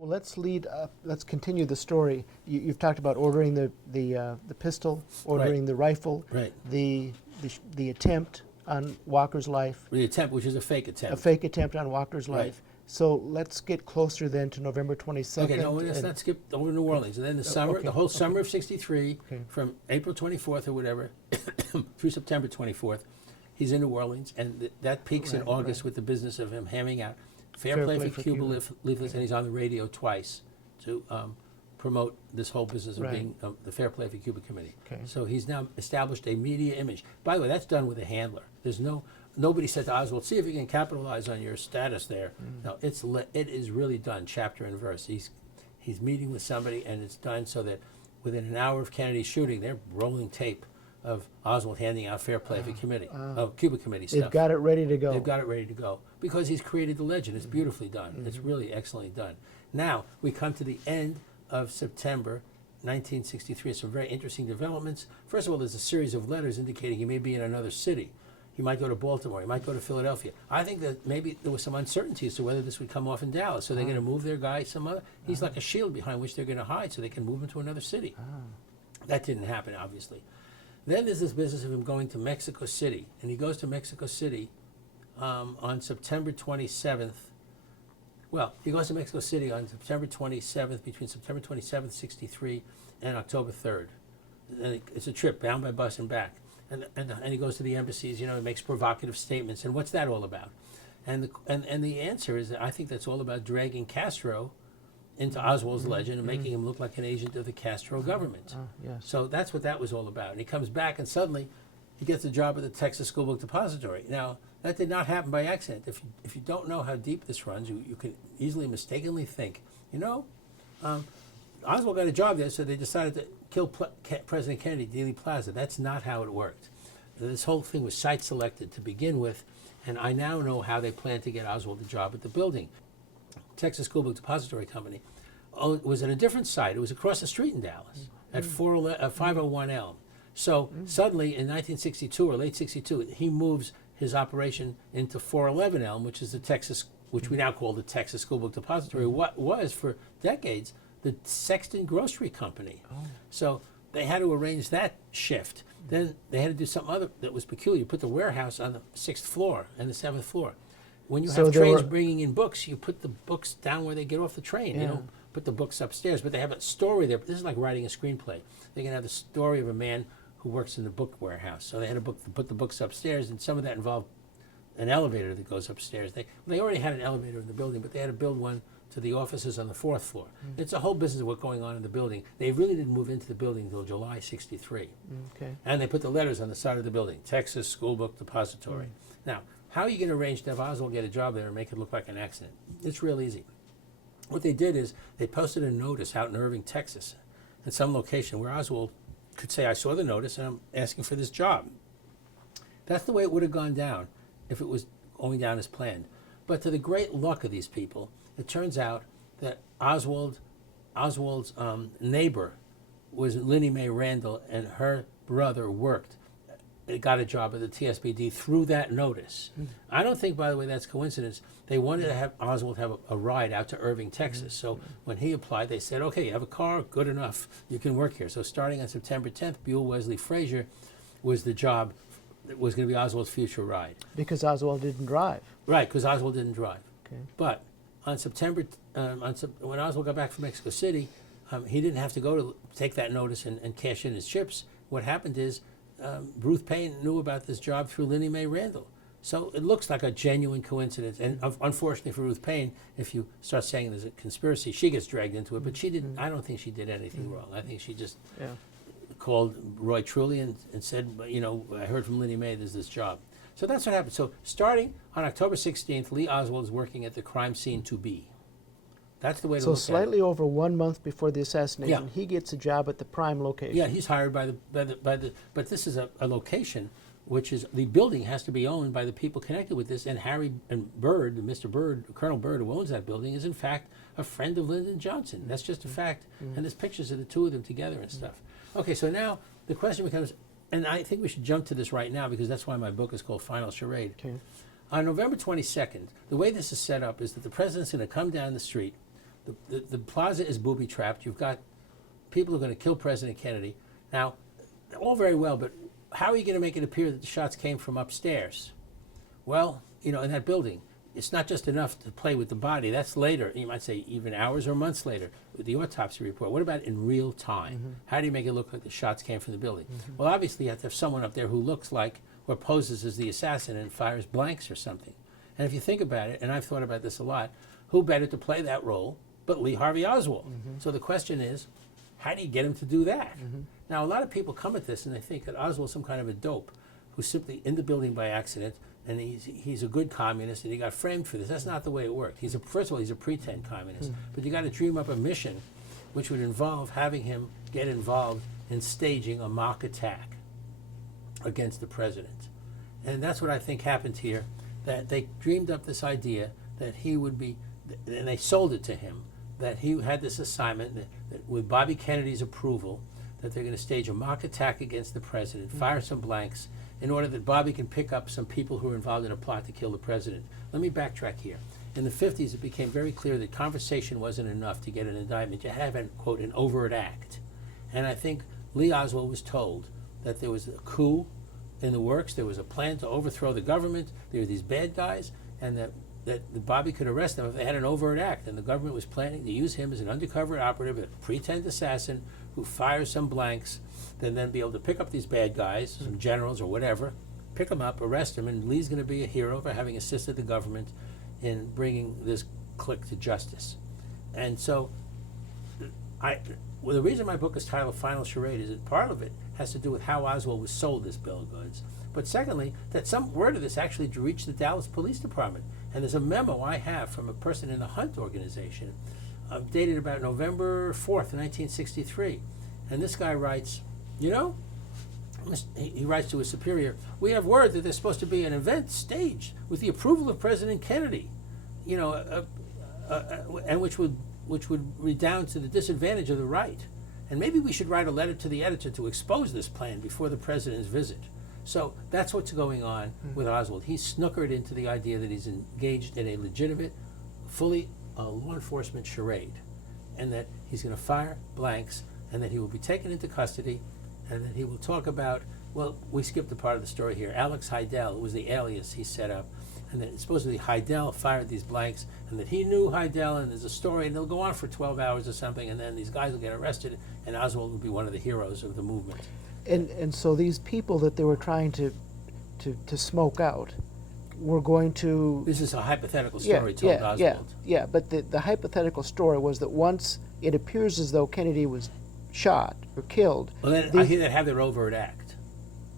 Well, let's continue the story. You've talked about ordering the pistol, ordering the rifle, the attempt on Walker's life. The attempt, which is a fake attempt. A fake attempt on Walker's life. So let's get closer then to November 22nd. Okay, no, let's not skip over New Orleans. And then the summer, the whole summer of '63, from April 24th or whatever through September 24th, he's in New Orleans, and that peaks in August with the business of him handing out Fair Play for Cuba leaflets, and he's on the radio twice to promote this whole business of being the Fair Play for Cuba Committee. So he's now established a media image. By the way, that's done with a handler. There's nobody said to Oswald, see if you can capitalize on your status there. No, it is really done chapter and verse. He's meeting with somebody, and it's done so that within an hour of Kennedy's shooting, they're rolling tape of Oswald handing out Fair Play for Cuba Committee stuff. They've got it ready to go. They've got it ready to go because he's created the legend. It's beautifully done. It's really excellently done. Now we come to the end of September 1963. Some very interesting developments. First of all, there's a series of letters indicating he may be in another city. He might go to Baltimore. He might go to Philadelphia. I think that maybe there was some uncertainty as to whether this would come off in Dallas. So they're going to move their guy some other. He's like a shield behind which they're going to hide so they can move him to another city. That didn't happen, obviously. Then there's this business of him going to Mexico City. And he goes to Mexico City on September 27th. Well, he goes to Mexico City on September 27th, between September 27th, 63, and October 3rd. And it's a trip bound by bus and back. And he goes to the embassies, he makes provocative statements. And what's that all about? And the answer is that I think that's all about dragging Castro into Oswald's legend and making him look like an agent of the Castro government. Yes. So that's what that was all about. And he comes back and suddenly he gets a job at the Texas School Book Depository. Now, that did not happen by accident. If you don't know how deep this runs, you can easily mistakenly think, Oswald got a job there, so they decided to kill President Kennedy at Dealey Plaza. That's not how it worked. This whole thing was site-selected to begin with, and I now know how they planned to get Oswald a job at the building. Texas School Book Depository Company was at a different site. It was across the street in Dallas at 501 Elm. So suddenly in 1962 or late 62, he moves his operation into 411 Elm, which is the Texas, which we now call the Texas School Book Depository. What was for decades the Sexton Grocery Company. So they had to arrange that shift. Then they had to do something other that was peculiar. Put the warehouse on the 6th floor and the 7th floor. When you have trains bringing in books, you put the books down where they get off the train. You don't put the books upstairs, but they have a story there. This is like writing a screenplay. They can have the story of a man who works in the book warehouse. So they had to put the books upstairs, and some of that involved an elevator that goes upstairs. They already had an elevator in the building, but they had to build one to the offices on the 4th floor. It's a whole business of what's going on in the building. They really didn't move into the building until July 63. And they put the letters on the side of the building, Texas School Book Depository. Now, how are you going to arrange to have Oswald get a job there and make it look like an accident? It's real easy. What they did is they posted a notice out in Irving, Texas, in some location where Oswald could say, I saw the notice and I'm asking for this job. That's the way it would have gone down if it was going down as planned. But to the great luck of these people, it turns out that Oswald's neighbor was Linnie Mae Randall, and her brother got a job at the TSBD through that notice. I don't think, by the way, that's coincidence. They wanted to have Oswald have a ride out to Irving, Texas. So when he applied, they said, okay, you have a car, good enough, you can work here. So starting on September 10th, Buell Wesley Frazier was the job that was going to be Oswald's future ride. Because Oswald didn't drive. Right, because Oswald didn't drive. But on September, when Oswald got back from Mexico City, he didn't have to go to take that notice and cash in his chips. What happened is Ruth Payne knew about this job through Linnie Mae Randall. So it looks like a genuine coincidence. And unfortunately for Ruth Payne, if you start saying there's a conspiracy, she gets dragged into it. But she didn't. I don't think she did anything wrong. I think she just called Roy Truly and said, I heard from Linnie Mae there's this job. So that's what happened. So starting on October 16th, Lee Oswald is working at the crime scene to be. That's the way to look at it. So slightly over 1 month before the assassination, he gets a job at the prime location. Yeah, he's hired by the but this is a location which is, the building has to be owned by the people connected with this, and Harry and Byrd, Mr. Byrd, Colonel Byrd, who owns that building, is in fact a friend of Lyndon Johnson. That's just a fact. And there's pictures of the two of them together and stuff. Okay, so now the question becomes, and I think we should jump to this right now because that's why my book is called Final Charade. On November 22nd, the way this is set up is that the president's going to come down the street. The plaza is booby-trapped. You've got people who are going to kill President Kennedy. Now, all very well, but how are you going to make it appear that the shots came from upstairs? Well, in that building, it's not just enough to play with the body. That's later. You might say even hours or months later with the autopsy report. What about in real time? How do you make it look like the shots came from the building? Well, obviously you have to have someone up there who looks like or poses as the assassin and fires blanks or something. And if you think about it, and I've thought about this a lot, who better to play that role but Lee Harvey Oswald? So the question is, how do you get him to do that? Now, a lot of people come at this and they think that Oswald's some kind of a dope who's simply in the building by accident, and he's a good communist and he got framed for this. That's not the way it worked. First of all, he's a pretend communist, but you got to dream up a mission which would involve having him get involved in staging a mock attack against the president. And that's what I think happened here, that they dreamed up this idea that he would be, and they sold it to him, that he had this assignment that with Bobby Kennedy's approval, that they're going to stage a mock attack against the president, fire some blanks, in order that Bobby can pick up some people who are involved in a plot to kill the president. Let me backtrack here. In the 50s, it became very clear that conversation wasn't enough to get an indictment. You had to have, quote, an overt act. And I think Lee Oswald was told that there was a coup in the works, there was a plan to overthrow the government, there were these bad guys, and that Bobby could arrest them if they had an overt act. And the government was planning to use him as an undercover operative, a pretend assassin who fires some blanks, then be able to pick up these bad guys, some generals or whatever, pick them up, arrest them, and Lee's going to be a hero for having assisted the government in bringing this clique to justice. And so the reason my book is titled Final Charade is that part of it has to do with how Oswald was sold this bill of goods. But secondly, that some word of this actually reached the Dallas Police Department. And there's a memo I have from a person in the Hunt organization dated about November 4th, 1963. And this guy writes, he writes to his superior, "We have word that there's supposed to be an event staged with the approval of President Kennedy, and which would redound to the disadvantage of the right. And maybe we should write a letter to the editor to expose this plan before the president's visit." So that's what's going on with Oswald. He's snookered into the idea that he's engaged in a legitimate, fully law enforcement charade, and that he's going to fire blanks, and that he will be taken into custody, and that he will talk about, well, we skipped a part of the story here. Alex Heidel was the alias he set up, and that supposedly Heidel fired these blanks, and that he knew Heidel, and there's a story, and they'll go on for 12 hours or something, and then these guys will get arrested, and Oswald will be one of the heroes of the movement. And so these people that they were trying to smoke out were going to... This is a hypothetical story told Oswald. Yeah, but the hypothetical story was that once it appears as though Kennedy was shot or killed... Well, then I hear they have their overt act.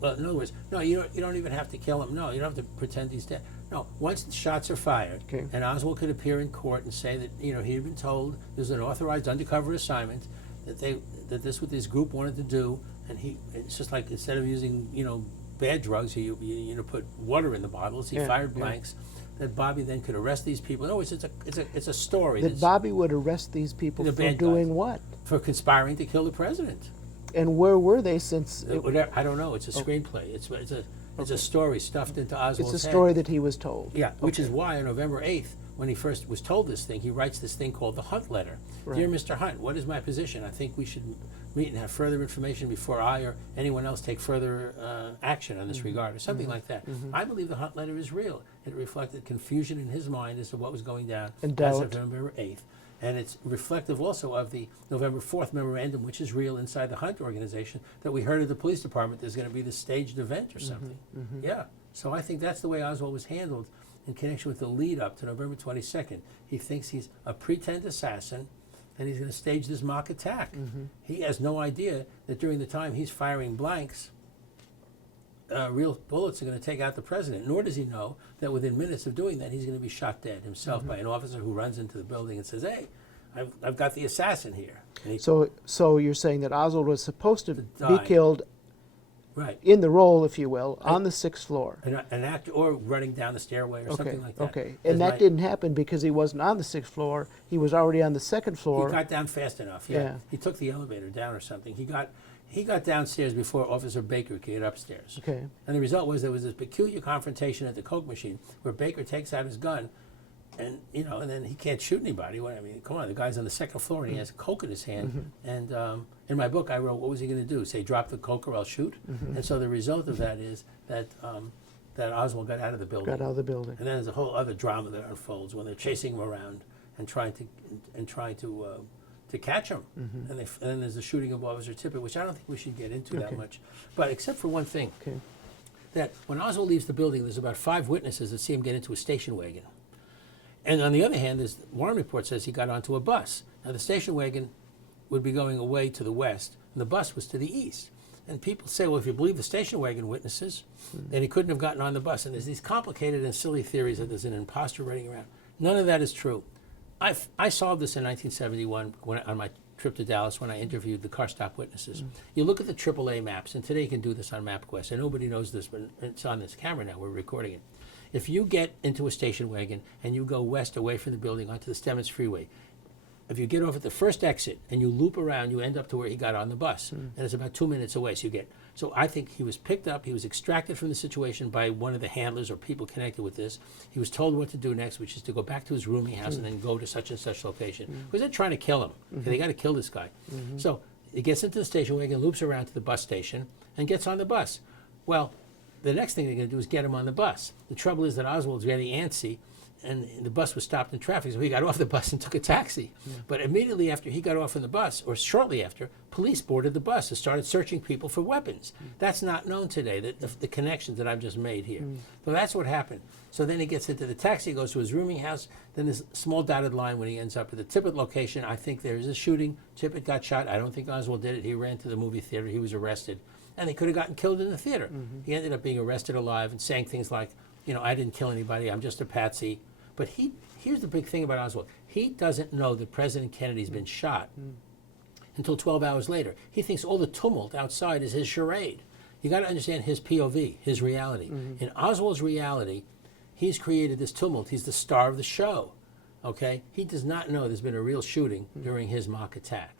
Well, in other words, no, you don't even have to kill him. No, you don't have to pretend he's dead. No, once the shots are fired, and Oswald could appear in court and say that he had been told there's an authorized undercover assignment that this what this group wanted to do, and it's just like instead of using bad drugs, he put water in the bottles. He fired blanks. That Bobby then could arrest these people. No, it's a story. That Bobby would arrest these people for doing what? For conspiring to kill the president. And where were they since? I don't know. It's a screenplay. It's a story stuffed into Oswald's head. It's a story that he was told. Yeah, which is why on November 8th, when he first was told this thing, he writes this thing called the Hunt Letter. Right. Dear Mr. Hunt, what is my position? I think we should meet and have further information before I or anyone else take further action on this regard, or something like that. I believe the Hunt Letter is real. It reflected confusion in his mind as to what was going down as of November 8th. And it's reflective also of the November 4th memorandum, which is real inside the Hunt organization, that we heard at the police department there's going to be this staged event or something. Yeah. So I think that's the way Oswald was handled in connection with the lead up to November 22nd. He thinks he's a pretend assassin, and he's going to stage this mock attack. He has no idea that during the time he's firing blanks, real bullets are going to take out the president, nor does he know that within minutes of doing that, he's going to be shot dead himself by an officer who runs into the building and says, "Hey, I've got the assassin here." So you're saying that Oswald was supposed to be killed in the role, if you will, on the 6th floor. An actor, or running down the stairway or something like that. Okay, and that didn't happen because he wasn't on the 6th floor. He was already on the 2nd floor. He got down fast enough, He took the elevator down or something. He got downstairs before Officer Baker could get upstairs. Okay. And the result was there was this peculiar confrontation at the Coke machine where Baker takes out his gun, and and then he can't shoot anybody. I mean, come on, the guy's on the second floor and he has a Coke in his hand. And in my book, I wrote, what was he going to do? Say, drop the Coke or I'll shoot? And so the result of that is that that Oswald got out of the building. Got out of the building. And then there's a whole other drama that unfolds when they're chasing him around and trying to catch him. And then there's the shooting of Officer Tippit, which I don't think we should get into that much. But except for one thing. Okay. That when Oswald leaves the building, there's about 5 witnesses that see him get into a station wagon. And on the other hand, the Warren report says he got onto a bus. Now, the station wagon would be going away to the west, and the bus was to the east. And people say, well, if you believe the station wagon witnesses, then he couldn't have gotten on the bus. And there's these complicated and silly theories that there's an imposter running around. None of that is true. I solved this in 1971 on my trip to Dallas when I interviewed the car stop witnesses. You look at the AAA maps, and today you can do this on MapQuest, and nobody knows this, but it's on this camera now, we're recording it. If you get into a station wagon and you go west away from the building onto the Stemmons Freeway, if you get off at the first exit and you loop around, you end up to where he got on the bus. And it's about 2 minutes away. So I think he was picked up, he was extracted from the situation by one of the handlers or people connected with this. He was told what to do next, which is to go back to his rooming house and then go to such and such location. Because they're trying to kill him. They got to kill this guy. So he gets into the station wagon, loops around to the bus station, and gets on the bus. Well, the next thing they're going to do is get him on the bus. The trouble is that Oswald's getting antsy, and the bus was stopped in traffic, so he got off the bus and took a taxi. But immediately after he got off in the bus, or shortly after, police boarded the bus and started searching people for weapons. That's not known today, the connections that I've just made here. So that's what happened. So then he gets into the taxi, goes to his rooming house, then there's a small dotted line when he ends up at the Tippit location. I think there's a shooting. Tippit got shot. I don't think Oswald did it. He ran to the movie theater. He was arrested. And they could have gotten killed in the theater. He ended up being arrested alive and saying things like, I didn't kill anybody, I'm just a patsy. But here's the big thing about Oswald. He doesn't know that President Kennedy's been shot until 12 hours later. He thinks all the tumult outside is his charade. You got to understand his POV, his reality. In Oswald's reality, he's created this tumult. He's the star of the show. Okay? He does not know there's been a real shooting during his mock attack.